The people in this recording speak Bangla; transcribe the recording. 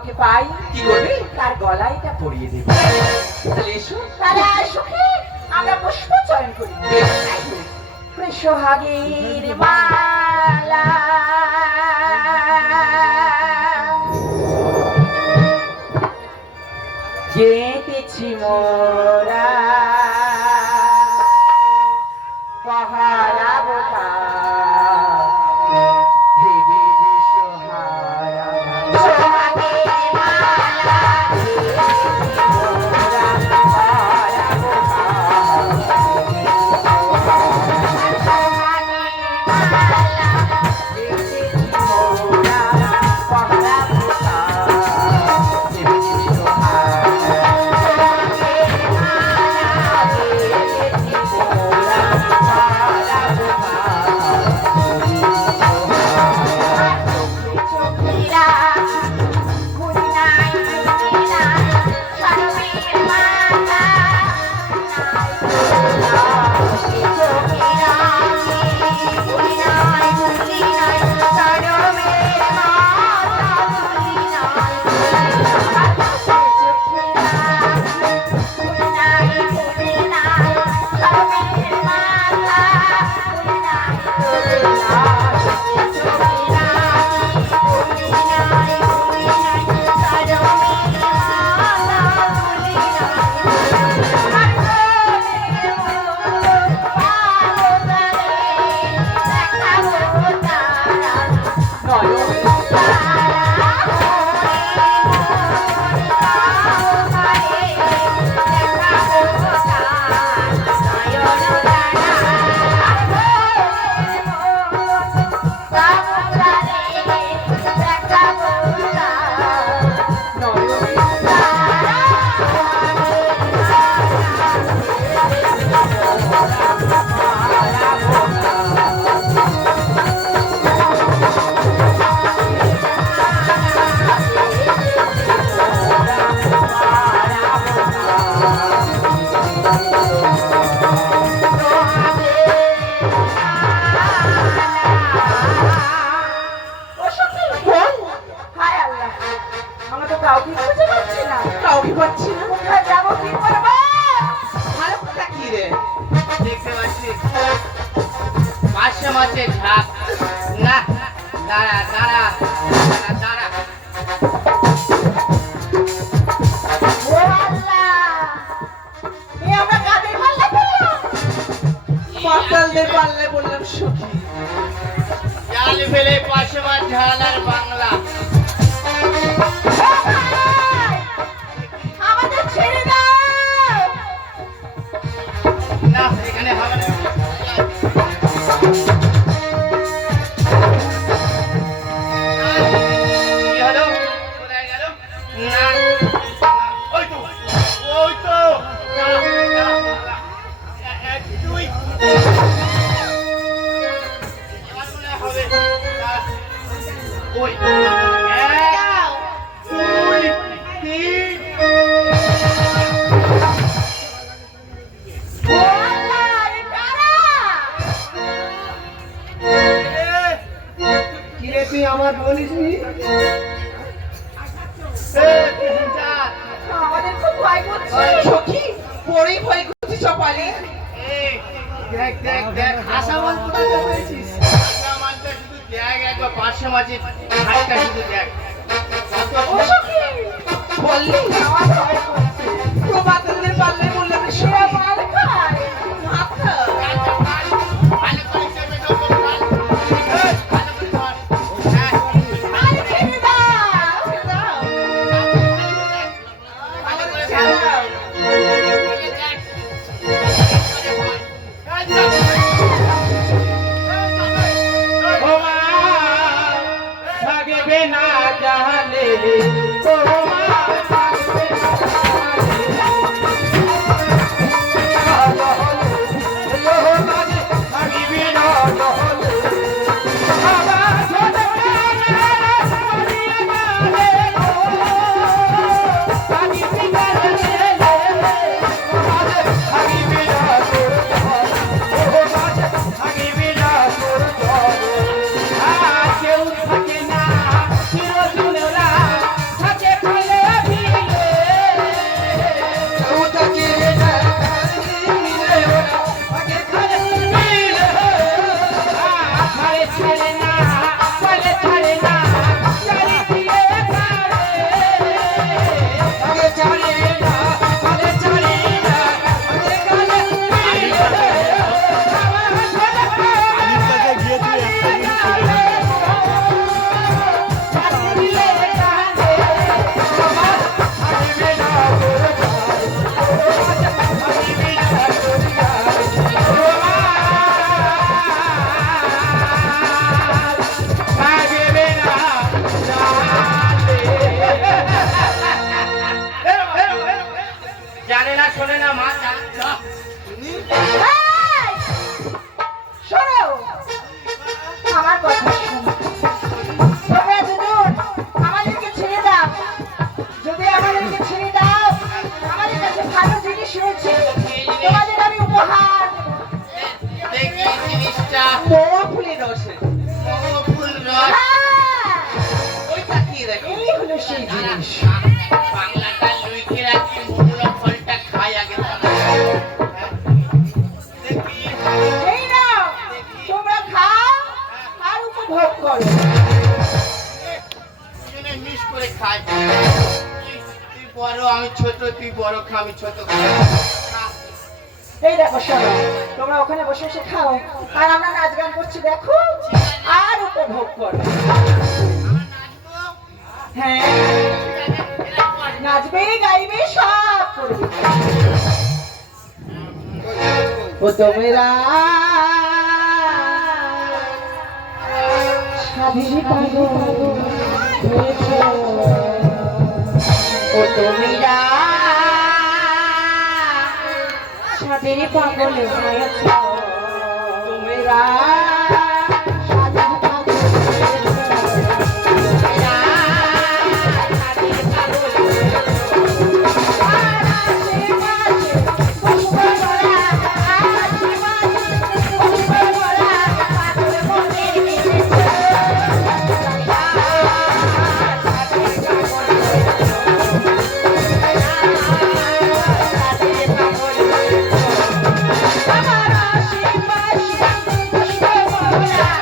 কাউকে পাই কি করবে? তার গলায় এটা পরিয়ে দেব। তাহলে এসো। তাহলে সুখে আমরা পুষ্প চয়ন করি। সোহাগের মালা গেঁথেছি মোরা পাহারাবো তার ভেবে যে সোহারা। সোহাগের মালা গেঁথেছি মোরা পাহারাবো কাউকে পাচ্ছি না। কোথায় যাবো কি করবো? ভালো কথা কি রে? দেখতে পাচ্ছি পাঁচশো মাছের ঝাঁক। না দাঁড়া দাঁড়া দাঁড়া দাঁড়া। ও আল্লাহ, এ আমরা কাদের পাল্লা ফেললাম? মাতালদের পাল্লে বললাম সখী। জাল ফেলে পাঁচশো মাছ ঝাল আর বাংলা। আমাদের ছেড়ে দাও। না এখানে হবে না। কি হলো? কোথায় গেল? না ওই তো ওই তো না, না, না। এক, দুই। এবার মনে হয় হবে। ওই এক, দুই, তিন। ও আল্লাহ, এ কারা? কি রে তুই আমার বলিসনি? আমাদের খুব ভয় করছে। সখী পরেই ভয় করছি সপালি। এই, দেখ দেখ দেখ হাসা মাছ কোথায় পেয়েছিস? হাসা মাছটা শুধু দেখ একবার পাঁচশো মাছের হাতটা শুধু দেখ। ও সখী, বললি আমার ভয় করছে। পুরো মাতালদের পাল্লে বললাম সে সখী। মাল খায়। মাথা ভালো করে চেপে ধর, ভালো করে ধর। হ্যাঁ, আরে ছেড়ে দাও। ভালো করে ছেড়ে ধর। দাও। ও মা, থাকবে না জাহালে ও মা থাকবে না জাহালে থাকিবি না জহলে আমার ছোট থাকে না চিরদিন থাকে করো। দুজনে মিস করে খাই। তুই বড় আমি ছোট, তুই বড় খা আমি ছোট খাই। খা। এই দেখো শোনো, তোমরা ওখানে বসে বসে খাও আর আমরা নাচ গান করছি দেখো আর উপভোগ করো। আমরা নাচবো। হ্যাঁ, ঠিক আছে, এরকম কর। নাচবে গাইবে সব করবে। ও তোমরা স্বাধীন পাগল হয়েছো, ও তোমরা স্বাধীন পাগল হয়েছো, তোমরা স্বাধীন পাগল হয়েছো, তোমরা স্বাধীন পাগল হয়েছো। আর আশেপাশে পুষ্প ভরা, আশেপাশে পুষ্প ভরা, পাগল মনের মেরেছো, তোমরা স্বাধীন পাগল হয়েছো, স্বাধীন পাগল হয়েছো। আমার আশেপাশে পুষ্প ভরা,